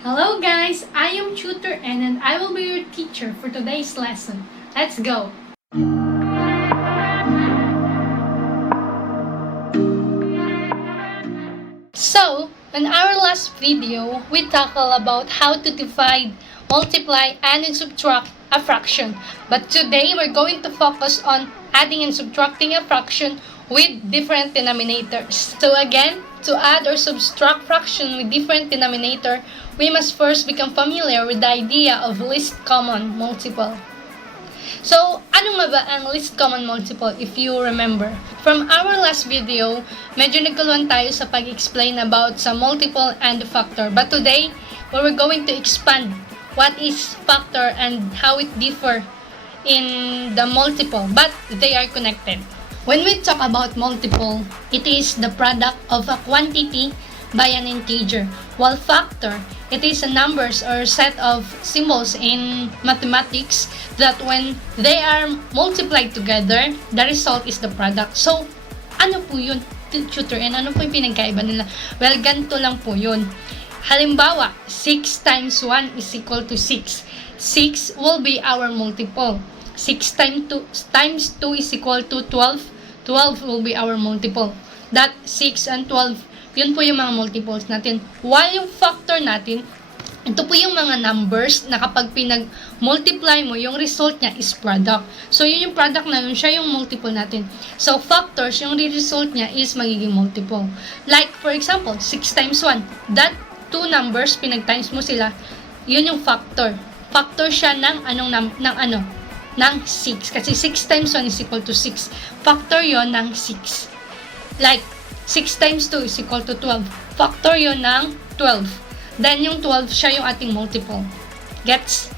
Hello guys, I am Tutor and I will be your teacher for today's lesson. Let's go! So, in our last video, we tackled about how to divide, multiply, and subtract a fraction. But today, we're going to focus on adding and subtracting a fraction with different denominators. So again, to add or subtract fraction with different denominator, we must first become familiar with the idea of least common multiple. So, ano nga ba ang least common multiple if you remember? From our last video, medyo nagkaluan tayo sa pag-explain about sa multiple and factor. But today, we're going to expand what is factor and how it differ in the multiple, but they are connected. When we talk about multiple, it is the product of a quantity by an integer, while factor, it is a numbers or set of symbols in mathematics that when they are multiplied together, the result is the product. So, ano po yun, tutor, and ano po yung pinagkaiba nila? Well, ganito lang po yun. Halimbawa, 6 times 1 is equal to 6. 6 will be our multiple. 6 times 2 is equal to 12. 12 will be our multiple. That 6 and 12, yun po yung mga multiples natin. While yung factor natin, ito po yung mga numbers na kapag pinag-multiply mo, yung result niya is product. So, yun yung product na yun, siya yung multiple natin. So, factors, yung result niya is magiging multiple. Like, for example, 6 times 1. That two numbers, pinag-times mo sila, yun yung factor. Factor siya ng ng 6. Kasi 6 times 1 is equal to 6. Factor yon ng 6. Like, 6 times 2 is equal to 12. Factor yon ng 12. Then, yung 12, siya yung ating multiple. Gets?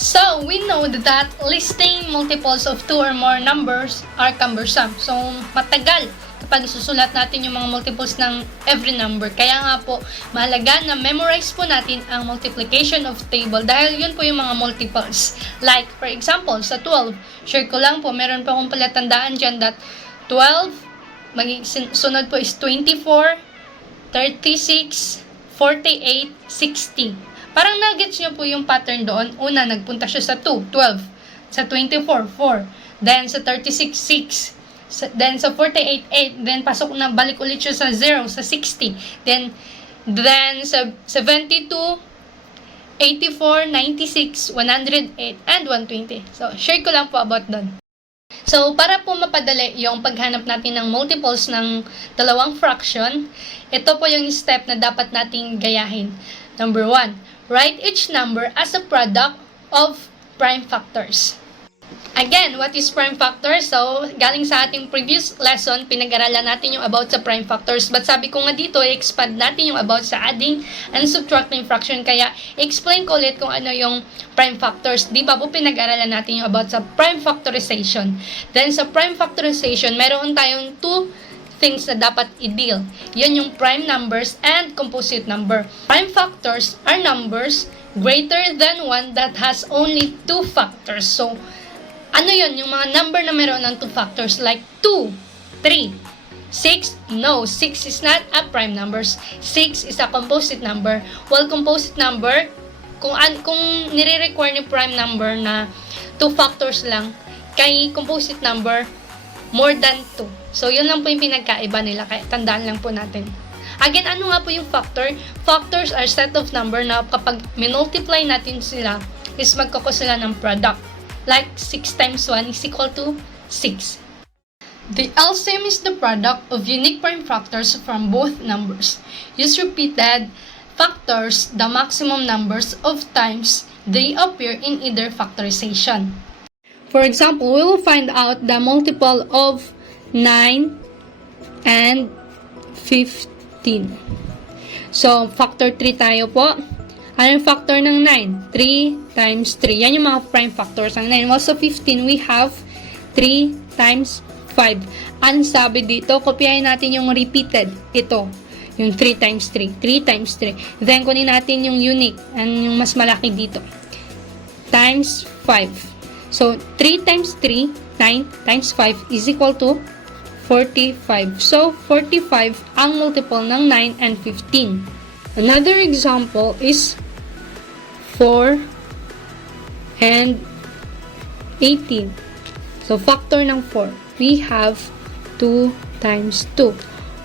So, we know that listing multiples of 2 or more numbers are cumbersome. So, matagal kapag isusulat natin yung mga multiples ng every number. Kaya nga po, mahalaga na memorize po natin ang multiplication of table dahil yun po yung mga multiples. Like, for example, sa 12, share ko lang po, meron pa akong palatandaan dyan that 12, sunod po is 24, 36, 48, 60. Parang nagets nyo po yung pattern doon. Una, nagpunta siya sa 2, 12. Sa 24, 4. Then, sa 36, 6. Then, sa 48, 8. Then, pasok na, balik ulit siya sa 0, sa 60. Then sa 72, 84, 96, 108, and 120. So, share ko lang po about doon. So, para po mapadali yung paghanap natin ng multiples ng dalawang fraction, ito po yung step na dapat nating gayahin. Number 1, write each number as a product of prime factors. Again, what is prime factor? So, galing sa ating previous lesson, pinag-aralan natin yung about sa prime factors. But sabi ko nga dito, i-expand natin yung about sa adding and subtracting fraction. Kaya, explain ko ulit kung ano yung prime factors. Di ba po pinag-aralan natin yung about sa prime factorization. Then, sa prime factorization, meron tayong two things na dapat i-deal. Yun yung prime numbers and composite number. Prime factors are numbers greater than 1 that has only two factors. So, ano yun? Yung mga number na meron ng 2 factors like 2, 3, 6. No, 6 is not a prime number. 6 is a composite number. While composite number, kung nire-require ni prime number na 2 factors lang, kay composite number, more than 2. So, yun lang po yung pinagkaiba nila. Kaya tandaan lang po natin. Again, ano nga po yung factor? Factors are set of number na kapag minultiply natin sila, is magkakos sila ng product. Like 6 times 1 is equal to 6. The LCM is the product of unique prime factors from both numbers. Use repeated factors the maximum numbers of times they appear in either factorization. For example, we will find out the multiple of 9 and 15. So, factor 3 tayo po. Ano yung factor ng 9? 3 times 3. Yan yung mga prime factors ng 9. Also, 15, we have 3 times 5. Anong sabi dito? Kopyahin natin yung repeated. Ito. Yung 3 times 3. 3 times 3. Then, kunin natin yung unique. Yung mas malaki dito. Times 5. So, 3 times 3, 9 times 5 is equal to 45. So, 45 ang multiple ng 9 and 15. Another example is 4, and 18. So, factor ng 4, we have 2 times 2.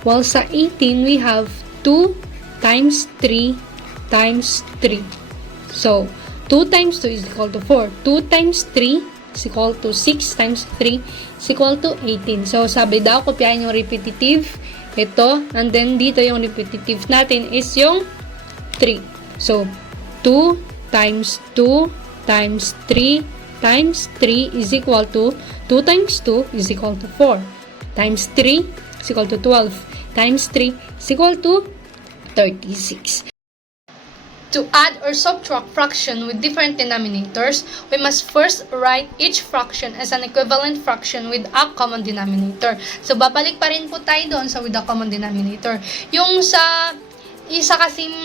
While sa 18, we have 2 times 3 times 3. So, 2 times 2 is equal to 4. 2 times 3 is equal to 6 times 3 is equal to 18. So, sabi daw, kopyahin yung repetitive. Ito, and then dito yung repetitive natin is yung 3. So, 2 times 2 times 3 times 3 is equal to 2 times 2 is equal to 4 times 3 is equal to 12 times 3 is equal to 36. To add or subtract fraction with different denominators, we must first write each fraction as an equivalent fraction with a common denominator. So, babalik pa rin po tayo doon sa with a common denominator. Yung sa isa kasing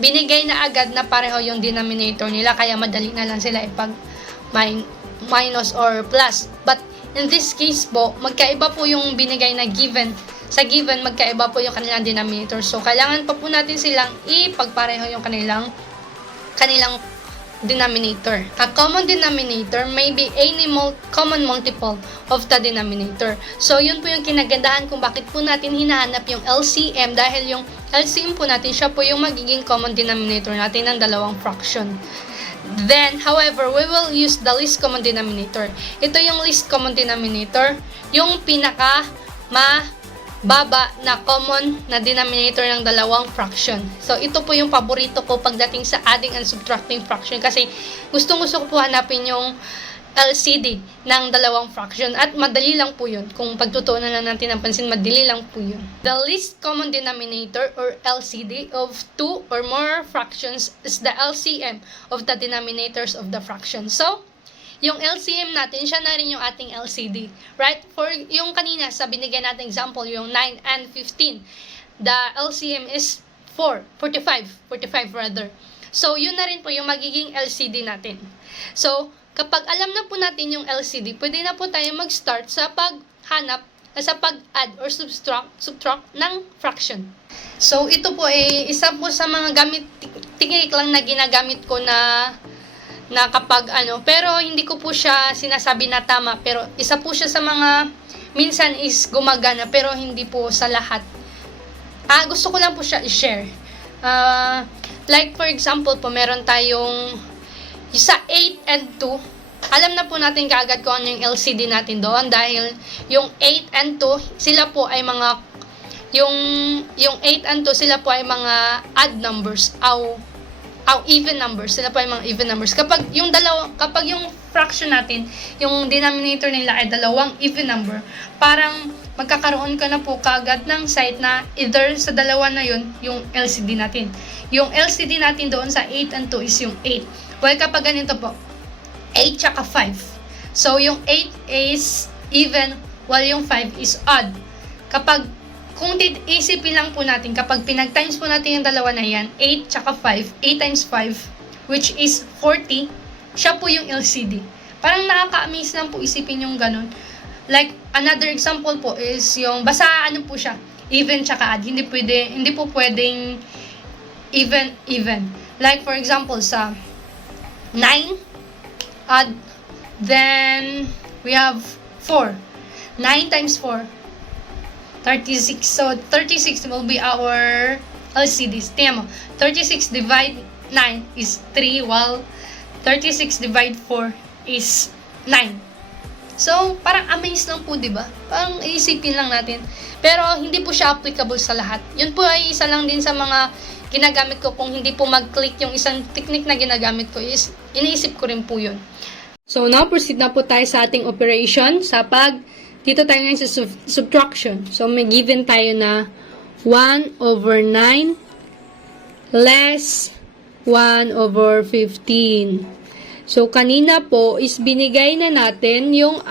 binigay na agad na pareho yung denominator nila, kaya madali na lang sila ipag minus or plus. But in this case po, magkaiba po yung binigay na given. Sa given, magkaiba po yung kanilang denominator. So, kailangan pa po natin silang ipagpareho yung kanilang denominator. A common denominator may be any common multiple of the denominator. So, yun po yung kinagandahan kung bakit po natin hinahanap yung LCM, dahil yung LCM po natin, siya po yung magiging common denominator natin ng dalawang fraction. Then, however, we will use the least common denominator. Ito yung least common denominator, yung pinaka baba na common na denominator ng dalawang fraction. So, ito po yung paborito ko pagdating sa adding and subtracting fraction, kasi gustong-gusto ko po hanapin yung LCD ng dalawang fraction, at madali lang po yun. Kung pagtutuunan na natin ang pansin, madali lang po yun. The least common denominator or LCD of two or more fractions is the LCM of the denominators of the fraction. So, yung LCM natin, siya na rin yung ating LCD. Right? For yung kanina, sa binigyan natin example, yung 9 and 15, the LCM is 45 rather. So, yun na rin po yung magiging LCD natin. So, kapag alam na po natin yung LCD, pwede na po tayo mag-start sa paghanap, sa pag-add or subtract ng fraction. So, ito po ay isa po sa mga technique lang na ginagamit ko na kapag pero hindi ko po siya sinasabi na tama, pero isa po siya sa mga minsan is gumagana, pero hindi po sa lahat. Gusto ko lang po siya i-share. Like for example po, meron tayong sa 8 and 2, alam na po natin kaagad kung ano yung LCD natin doon, dahil yung 8 and 2, sila po ay mga yung 8 and 2, sila po ay mga odd numbers, even numbers. Sila pa yung mga even numbers. Kapag yung fraction natin, yung denominator nila ay dalawang even number, parang magkakaroon ka na po kagad ng sight na either sa dalawa na yun, yung LCD natin. Yung LCD natin doon sa 8 and 2 is yung 8. Well, kapag ganito po, 8 tsaka 5. So, yung 8 is even, while yung 5 is odd. Kung isipin lang po natin, kapag pinag-times po natin yung dalawa na yan, 8 tsaka 5, 8 times 5, which is 40, siya po yung LCD. Parang nakaka-amaze lang po isipin yung ganun. Like, another example po is yung, basta po siya, even tsaka odd. Hindi po pwedeng even. Like, for example, sa 9, odd, then we have 4. 9 times 4, 36. So, 36 will be our LCDs. Tingnan mo, 36 divide 9 is 3, while 36 divide 4 is 9. So, parang amaze lang po, diba? Parang iisipin lang natin. Pero, hindi po siya applicable sa lahat. Yun po ay isa lang din sa mga ginagamit ko. Kung hindi po mag-click yung isang technique na ginagamit ko, is iniisip ko rin po yun. So, now proceed na po tayo sa ating operation dito tayo ngayon sa subtraction. So, may given tayo na 1 over 9 less 1 over 15. So, kanina po is binigay na natin yung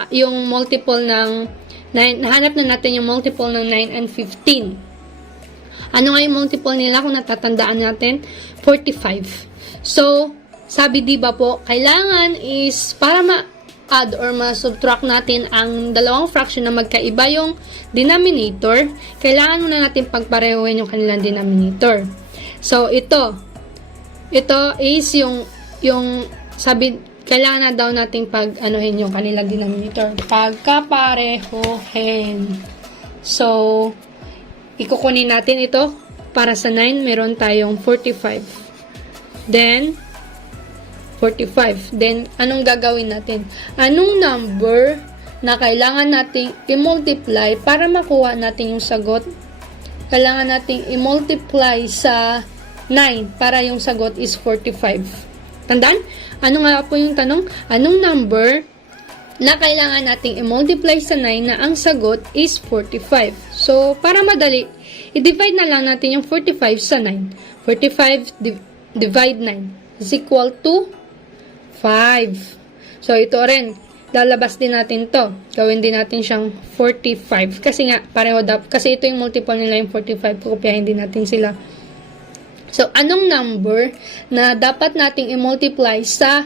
multiple ng 9. Nahanap na natin yung multiple ng 9 and 15. Ano nga yung multiple nila kung natatandaan natin? 45. So, sabi diba po, kailangan is para add or ma-subtract natin ang dalawang fraction na magkaiba yung denominator, kailangan muna natin pagparehuin yung kanilang denominator. So, ito, ito is yung sabi, kailangan na daw nating pag-anuhin yung kanilang denominator. Pagkaparehohin. So, ikukunin natin ito. Para sa 9, meron tayong 45. Then, 45. Then, anong gagawin natin? Anong number na kailangan nating i-multiply para makuha natin yung sagot? Kailangan nating i-multiply sa 9 para yung sagot is 45. Tandaan? Ano nga po yung tanong? Anong number na kailangan nating i-multiply sa 9 na ang sagot is 45? So, para madali, i-divide na lang natin yung 45 sa 9. 45 divide 9 is equal to 5. So, ito rin. Lalabas din natin to. Gawin din natin siyang 45. Kasi nga, pareho daw. Kasi ito yung multiple nila yung 45. Kopyahin din natin sila. So, anong number na dapat nating i-multiply sa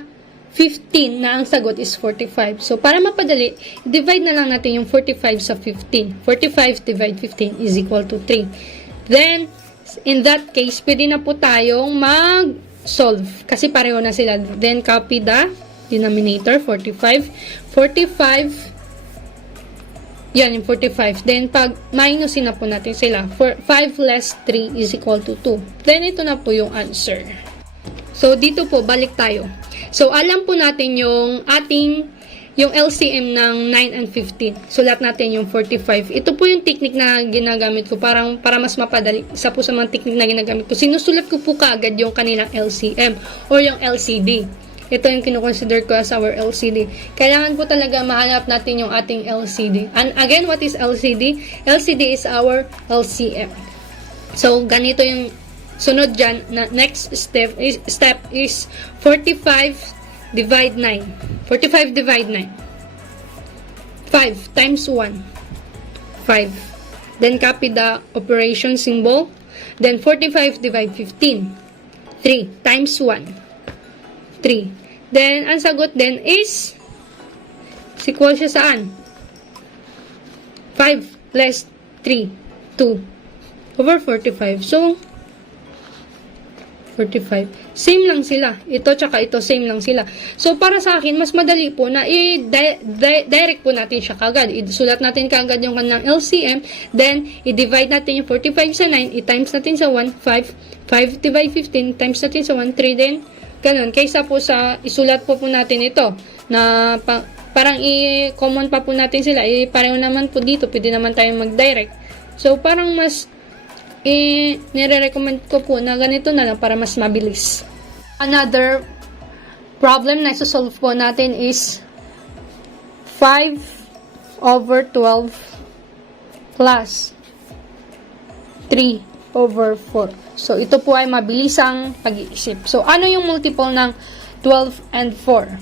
15 na ang sagot is 45? So, para mapadali, divide na lang natin yung 45 sa 15. 45 divide 15 is equal to 3. Then, in that case, pwede na po tayong mag-solve. Kasi pareho na sila. Then, copy the denominator, 45. 45, yan yung 45. Then, pag minusin na po natin sila, 5 less 3 is equal to 2. Then, ito na po yung answer. So, dito po, balik tayo. So, alam po natin yung LCM ng 9 and 15. Sulat natin yung 45. Ito po yung technique na ginagamit ko para mas mapadali. Isa po sa mga technique na ginagamit ko. Sinusulat ko po kaagad yung kanilang LCM or yung LCD. Ito yung kinukonsider ko as our LCD. Kailangan po talaga mahanap natin yung ating LCD. And again, what is LCD? LCD is our LCM. So, ganito yung sunod dyan. Next step is 45 divide 9. 45 divide 9. 5 times 1. 5. Then, copy the operation symbol. Then, 45 divide 15. 3 times 1. 3. Then, ang sagot din is equal siya saan? 5 less 3, 2 over 45. So, 45. Same lang sila. Ito tsaka ito, same lang sila. So, para sa akin, mas madali po na i-direct po natin siya kagad. Isulat natin kagad yung kanilang LCM. Then, i-divide natin yung 45 sa 9. I-times natin sa 1, 5. 5 divide 15. Times natin sa 1, 3 din. Ganun. Kaysa po sa isulat po natin ito na parang i-common pa po natin sila. Pareho naman po dito. Pwede naman tayong mag-direct. So, parang mas nire-recommend ko po na ganito na lang para mas mabilis. Another problem na isosolve po natin is 5 over 12 plus 3 over 4. So, ito po ay mabilisang pag-iisip. So, ano yung multiple ng 12 and 4?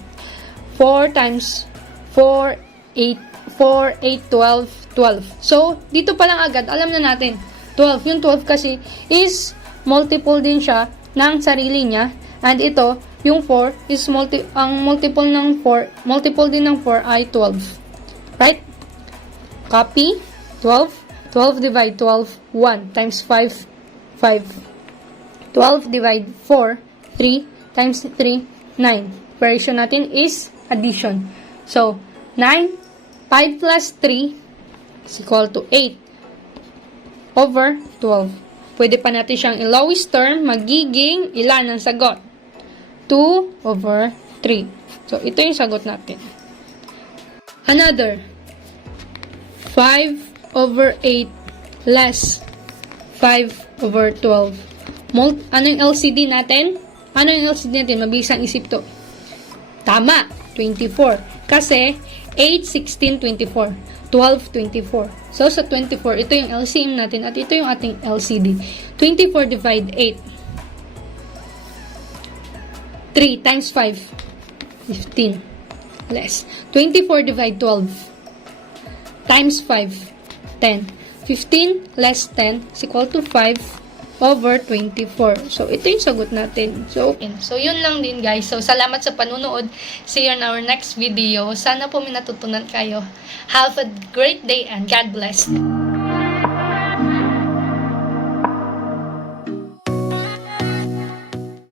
4 times 4, 8, 4, 8, 12, 12. So, dito pa lang agad, alam na natin, 12. Yung 12 kasi is multiple din siya ng sarili niya. And ito, yung 4 is ang multiple ng 4, multiple din ng 4 ay 12. Right? Copy, 12. 12 divide 12, 1 times 5, 5. 12 divide 4, 3 times 3, 9. Operation natin is addition. So, 9, 5 plus 3 is equal to 8 over 12. Pwede pa natin siyang i-lowest term, magiging ilan ang sagot? 2 over 3. So, ito yung sagot natin. Another, 5 over 8 less 5 over 12. Ano yung LCD natin? Ano yung LCD natin? Mabilis ang isip to. Tama, 24. Kasi 8, 16, 24. 12, 24. So, sa 24, ito yung LCM natin at ito yung ating LCD. 24 divide 8. 3 times 5. 15. Less. 24 divide 12. Times 5. 10. 15 less 10 is equal to 5 over 24. So, ito yung sagot natin. So, yun lang din guys. So, salamat sa panunood. See you in our next video. Sana po may natutunan kayo. Have a great day and God bless.